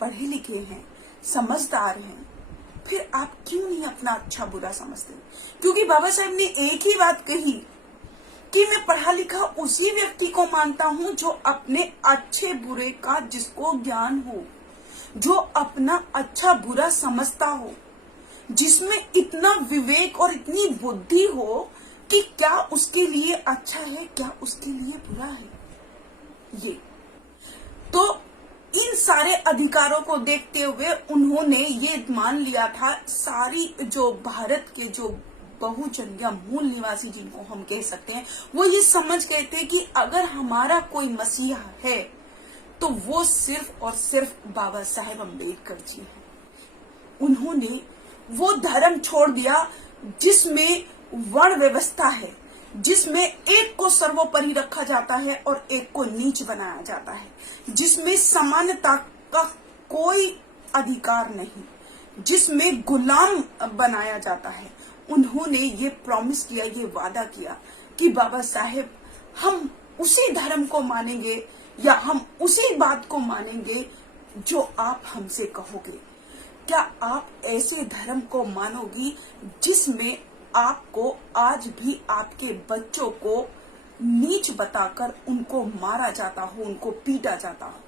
पढ़े लिखे हैं, समझदार हैं, फिर आप क्यों नहीं अपना अच्छा बुरा समझते? क्योंकि बाबा साहेब ने एक ही बात कही कि मैं पढ़ा लिखा उसी व्यक्ति को मानता हूं जो अपने अच्छे बुरे का जिसको ज्ञान हो, जो अपना अच्छा बुरा समझता हो, जिसमें इतना विवेक और इतनी बुद्धि हो कि क्या उसके लिए अच्छा है, क्या उसके लिए बुरा है। ये तो इन सारे अधिकारों को देखते हुए उन्होंने ये मान लिया था, सारी जो भारत के जो बहुजन या मूल निवासी जिनको हम कह सकते हैं, वो ये समझ गए थे कि अगर हमारा कोई मसीहा है तो वो सिर्फ और सिर्फ बाबा साहेब अम्बेडकर जी हैं। उन्होंने वो धर्म छोड़ दिया जिसमें वर्ण व्यवस्था है, जिसमें एक को सर्वोपरि रखा जाता है और एक को नीच बनाया जाता है, जिसमें समानता का कोई अधिकार नहीं, जिसमें गुलाम बनाया जाता है। उन्होंने ये प्रॉमिस किया, ये वादा किया कि बाबा साहेब हम उसी धर्म को मानेंगे या हम उसी बात को मानेंगे जो आप हमसे कहोगे। क्या आप ऐसे धर्म को मानोगी जिसमें आपको आज भी आपके बच्चों को नीच बताकर उनको मारा जाता हो, उनको पीटा जाता हो?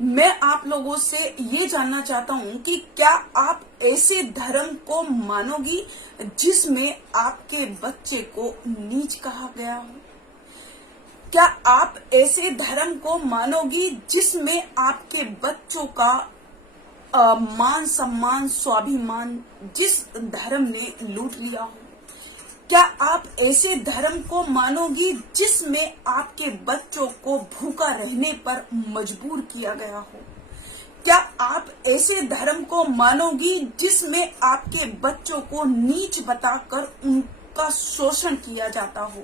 मैं आप लोगों से ये जानना चाहता हूं कि क्या आप ऐसे धर्म को मानोगी जिसमें आपके बच्चे को नीच कहा गया हो? क्या आप ऐसे धर्म को मानोगी जिसमें आपके बच्चों का मान सम्मान स्वाभिमान जिस धर्म ने लूट लिया हो? क्या आप ऐसे धर्म को मानोगी जिसमें आपके बच्चों को भूखा रहने पर मजबूर किया गया हो? क्या आप ऐसे धर्म को मानोगी जिसमें आपके बच्चों को नीच बताकर उनका शोषण किया जाता हो?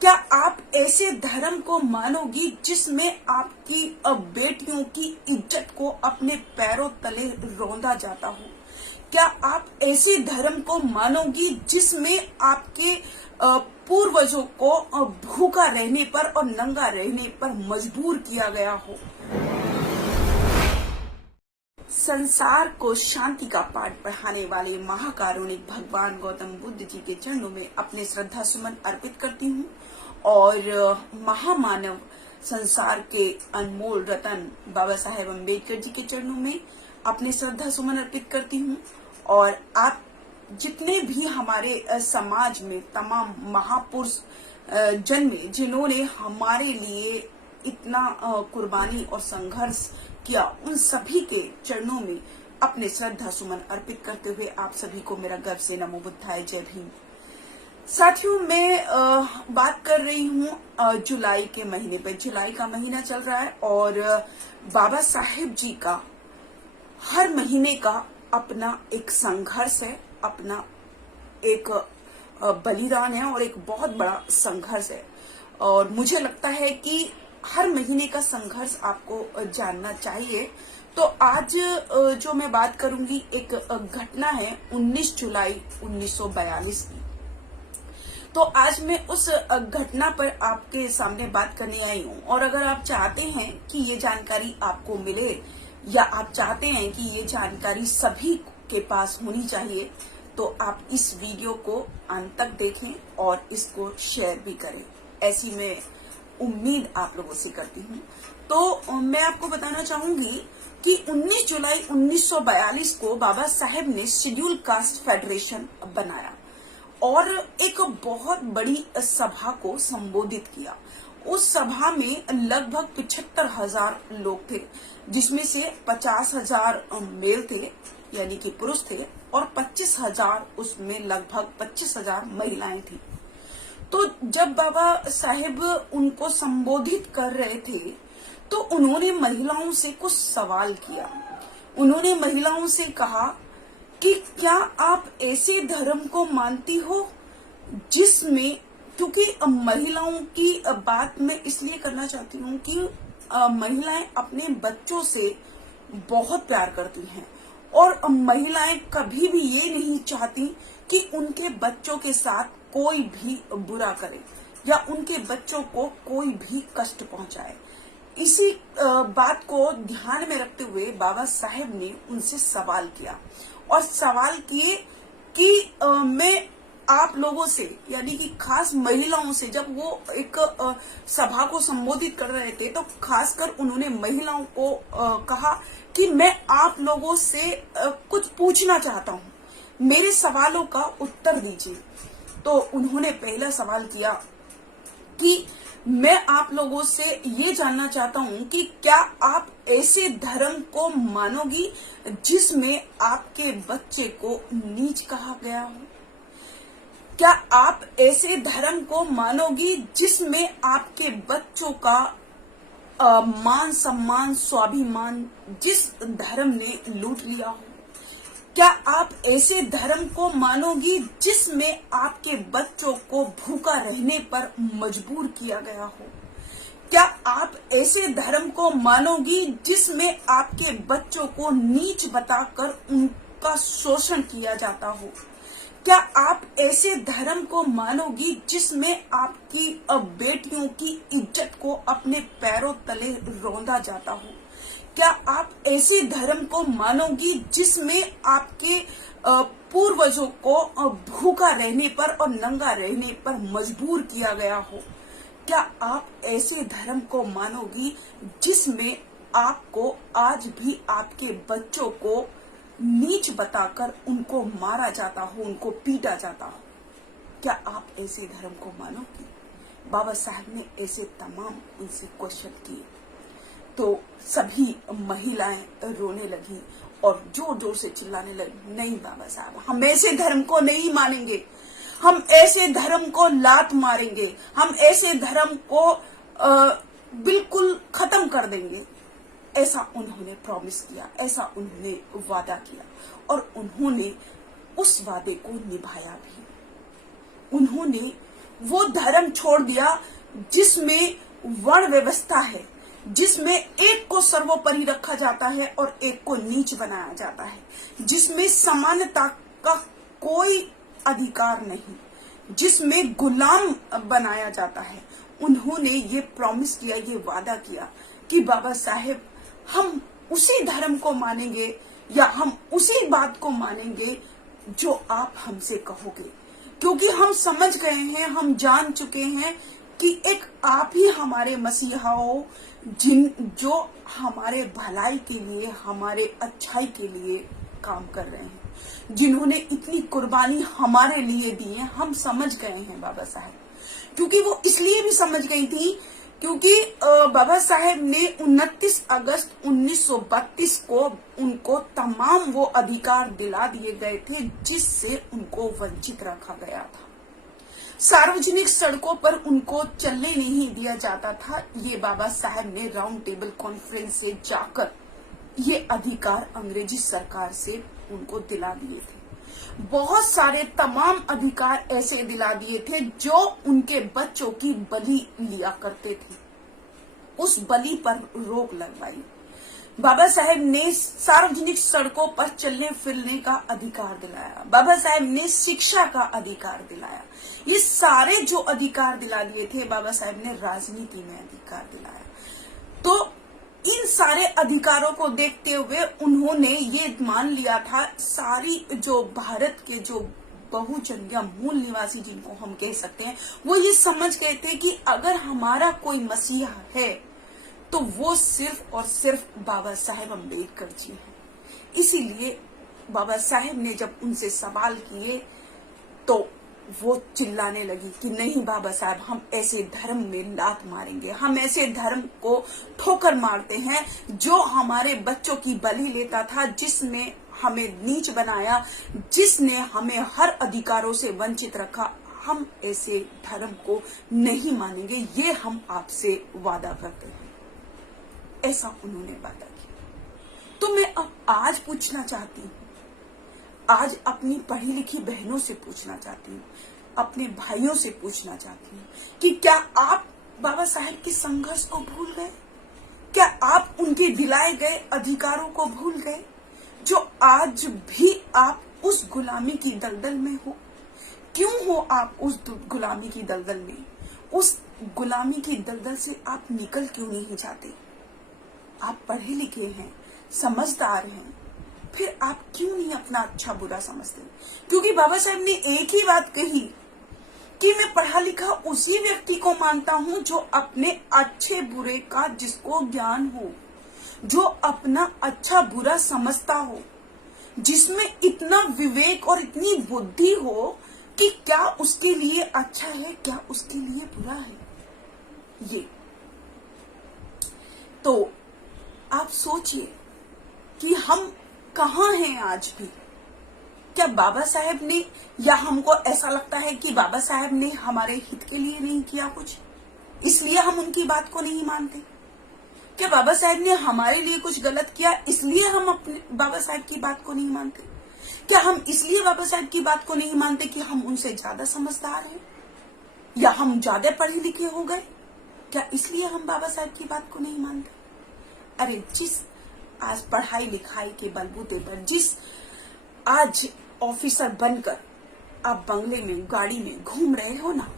क्या आप ऐसे धर्म को मानोगी जिसमें आपकी बेटियों की इज्जत को अपने पैरों तले रौंदा जाता हो? क्या आप ऐसे धर्म को मानोगी जिसमें आपके पूर्वजों को भूखा रहने पर और नंगा रहने पर मजबूर किया गया हो? संसार को शांति का पाठ पढ़ाने वाले महाकारुणिक भगवान गौतम बुद्ध जी के चरणों में अपने श्रद्धा सुमन अर्पित करती हूँ और महामानव संसार के अनमोल रतन बाबा साहेब अम्बेडकर जी के चरणों में अपने श्रद्धा सुमन अर्पित करती हूँ। और आप जितने भी हमारे समाज में तमाम महापुरुष जन्मे जिन्होंने हमारे लिए इतना कुर्बानी और संघर्ष किया, उन सभी के चरणों में अपने श्रद्धा सुमन अर्पित करते हुए आप सभी को मेरा गर्व से नमो बुद्धाय, जय भीम। साथियों, मैं बात कर रही हूँ जुलाई के महीने पे। जुलाई का महीना चल रहा है और बाबा साहेब जी का हर महीने का अपना एक संघर्ष है, अपना एक बलिदान है और एक बहुत बड़ा संघर्ष है। और मुझे लगता है कि हर महीने का संघर्ष आपको जानना चाहिए। तो आज जो मैं बात करूंगी एक घटना है 19 जुलाई 1942 की। तो आज मैं उस घटना पर आपके सामने बात करने आई हूँ। और अगर आप चाहते हैं कि ये जानकारी आपको मिले या आप चाहते हैं कि ये जानकारी सभी के पास होनी चाहिए, तो आप इस वीडियो को अंत तक देखें और इसको शेयर भी करें, ऐसी मैं उम्मीद आप लोगों से करती हूँ। तो मैं आपको बताना चाहूंगी कि 19 जुलाई 1942 को बाबा साहेब ने शेड्यूल कास्ट फेडरेशन बनाया और एक बहुत बड़ी सभा को संबोधित किया। उस सभा में लगभग 75,000 लोग थे, जिसमें से 50,000 मेल थे यानी कि पुरुष थे और 25,000 उसमें लगभग 25,000 महिलाएं थी। तो जब बाबा साहेब उनको संबोधित कर रहे थे तो उन्होंने महिलाओं से कुछ सवाल किया। उन्होंने महिलाओं से कहा कि क्या आप ऐसे धर्म को मानती हो जिसमें, क्योंकि महिलाओं की बात मैं इसलिए करना चाहती हूँ कि महिलाएं अपने बच्चों से बहुत प्यार करती हैं और महिलाएं कभी भी ये नहीं चाहती कि उनके बच्चों के साथ कोई भी बुरा करे या उनके बच्चों को कोई भी कष्ट पहुंचाए। इसी बात को ध्यान में रखते हुए बाबा साहेब ने उनसे सवाल किया और सवाल किए कि मैं आप लोगों से, यानी कि खास महिलाओं से, जब वो एक सभा को संबोधित कर रहे थे तो खासकर उन्होंने महिलाओं को कहा कि मैं आप लोगों से कुछ पूछना चाहता हूँ, मेरे सवालों का उत्तर दीजिए। तो उन्होंने पहला सवाल किया कि मैं आप लोगों से ये जानना चाहता हूं कि क्या आप ऐसे धर्म को मानोगी जिसमें आपके बच्चे को नीच कहा गया हो? क्या आप ऐसे धर्म को मानोगी जिसमें आपके बच्चों का मान सम्मान स्वाभिमान जिस धर्म ने लूट लिया हो? क्या आप ऐसे धर्म को मानोगी जिसमें आपके बच्चों को भूखा रहने पर मजबूर किया गया हो? क्या आप ऐसे धर्म को मानोगी जिसमें आपके बच्चों को नीच बताकर उनका शोषण किया जाता हो? क्या आप ऐसे धर्म को मानोगी जिसमें आपकी बेटियों की इज्जत को अपने पैरों तले रौंदा जाता हो? क्या आप ऐसे धर्म को मानोगी जिसमें आपके पूर्वजों को भूखा रहने पर और नंगा रहने पर मजबूर किया गया हो? क्या आप ऐसे धर्म को मानोगी जिसमें आपको आज भी आपके बच्चों को नीच बताकर उनको मारा जाता हो, उनको पीटा जाता हो? क्या आप ऐसे धर्म को मानोगी? बाबा साहब ने ऐसे तमाम उनसे क्वेश्चन किए तो सभी महिलाएं रोने लगी और जोर जोर से चिल्लाने लगी, नहीं बाबा साहब, हम ऐसे धर्म को नहीं मानेंगे, हम ऐसे धर्म को लात मारेंगे, हम ऐसे धर्म को बिल्कुल खत्म कर देंगे। ऐसा उन्होंने प्रॉमिस किया, ऐसा उन्होंने वादा किया और उन्होंने उस वादे को निभाया भी। उन्होंने वो धर्म छोड़ दिया जिसमें वर्ण व्यवस्था है, जिसमें एक को सर्वोपरि रखा जाता है और एक को नीच बनाया जाता है, जिसमें समानता का कोई अधिकार नहीं, जिसमें गुलाम बनाया जाता है। उन्होंने ये प्रॉमिस किया, ये वादा किया कि बाबा साहेब हम उसी धर्म को मानेंगे या हम उसी बात को मानेंगे जो आप हमसे कहोगे, क्योंकि हम समझ गए हैं, हम जान चुके हैं कि एक आप ही हमारे मसीहा हो जो हमारे भलाई के लिए, हमारे अच्छाई के लिए काम कर रहे हैं, जिन्होंने इतनी कुर्बानी हमारे लिए दी है। हम समझ गए हैं बाबा साहब, क्योंकि वो इसलिए भी समझ गई थी क्योंकि बाबा साहेब ने 29 अगस्त 1932 को उनको तमाम वो अधिकार दिला दिए गए थे जिससे उनको वंचित रखा गया था। सार्वजनिक सड़कों पर उनको चलने नहीं दिया जाता था। ये बाबा साहेब ने राउंड टेबल कॉन्फ्रेंस से जाकर ये अधिकार अंग्रेजी सरकार से उनको दिला दिए थे। बहुत सारे तमाम अधिकार ऐसे दिला दिए थे जो उनके बच्चों की बलि लिया करते थे, उस बलि पर रोक लगवाई। बाबा साहेब ने सार्वजनिक सड़कों पर चलने फिरने का अधिकार दिलाया, बाबा साहेब ने शिक्षा का अधिकार दिलाया। ये सारे जो अधिकार दिला दिए थे, बाबा साहेब ने राजनीति में अधिकार दिलाया। तो इन सारे अधिकारों को देखते हुए उन्होंने ये मान लिया था, सारी जो भारत के जो बहुजन या मूल निवासी जिनको हम कह सकते हैं, वो ये समझ गए थे कि अगर हमारा कोई मसीहा है तो वो सिर्फ और सिर्फ बाबा साहेब अम्बेडकर जी हैं। इसीलिए बाबा साहेब ने जब उनसे सवाल किए तो वो चिल्लाने लगी कि नहीं बाबा साहब, हम ऐसे धर्म में लात मारेंगे, हम ऐसे धर्म को ठोकर मारते हैं जो हमारे बच्चों की बलि लेता था, जिसने हमें नीच बनाया, जिसने हमें हर अधिकारों से वंचित रखा। हम ऐसे धर्म को नहीं मानेंगे, ये हम आपसे वादा करते हैं। ऐसा उन्होंने वादा किया। तो मैं अब आज पूछना चाहती हूँ, आज अपनी पढ़ी लिखी बहनों से पूछना चाहती हूँ, अपने भाइयों से पूछना चाहती हूँ कि क्या आप बाबा साहेब के संघर्ष को भूल गए? क्या आप उनके दिलाए गए अधिकारों को भूल गए जो आज भी आप उस गुलामी की दलदल में हो? क्यों हो आप उस गुलामी की दलदल में? उस गुलामी की दलदल से आप निकल क्यों नहीं जाते? आप पढ़े लिखे हैं, समझदार हैं, फिर आप क्यों नहीं अपना अच्छा बुरा समझते? क्योंकि बाबा साहब ने एक ही बात कही कि मैं पढ़ा लिखा उसी व्यक्ति को मानता हूं जो अपने अच्छे बुरे का जिसको ज्ञान हो, जो अपना अच्छा बुरा समझता हो, जिसमें इतना विवेक और इतनी बुद्धि हो कि क्या उसके लिए अच्छा है, क्या उसके लिए बुरा है। ये तो आप सोचिए कि हम कहाँ हैं आज भी। क्या बाबा साहेब ने, या हमको ऐसा लगता है कि बाबा साहेब ने हमारे हित के लिए नहीं किया कुछ, इसलिए हम उनकी बात को नहीं मानते? क्या बाबा साहेब ने हमारे लिए कुछ गलत किया इसलिए हम अपने बाबा साहेब की बात को नहीं मानते? क्या हम इसलिए बाबा साहेब की बात को नहीं मानते कि हम उनसे ज्यादा समझदार हैं, या हम ज्यादा पढ़े लिखे हो गए? क्या इसलिए हम बाबा साहेब की बात को नहीं मानते? अरे जिस आज पढ़ाई लिखाई के बलबूते पर, जिस आज ऑफिसर बनकर आप बंगले में, गाड़ी में घूम रहे हो ना,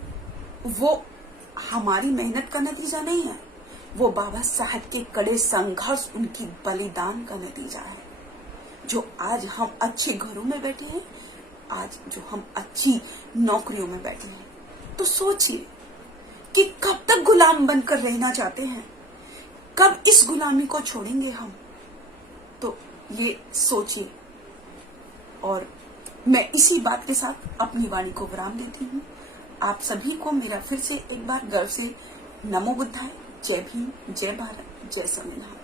वो हमारी मेहनत का नतीजा नहीं है, वो बाबा साहब के कड़े संघर्ष, उनकी बलिदान का नतीजा है। जो आज हम अच्छे घरों में बैठे हैं, आज जो हम अच्छी नौकरियों में बैठे हैं, तो सोचिए कि कब तक गुलाम बनकर रहना चाहते हैं, कब इस गुलामी को छोड़ेंगे हम? तो ये सोचिए। और मैं इसी बात के साथ अपनी वाणी को विराम देती हूँ। आप सभी को मेरा फिर से एक बार गर्व से नमो बुद्धाय, जय भीम, जय भारत, जय संविधान।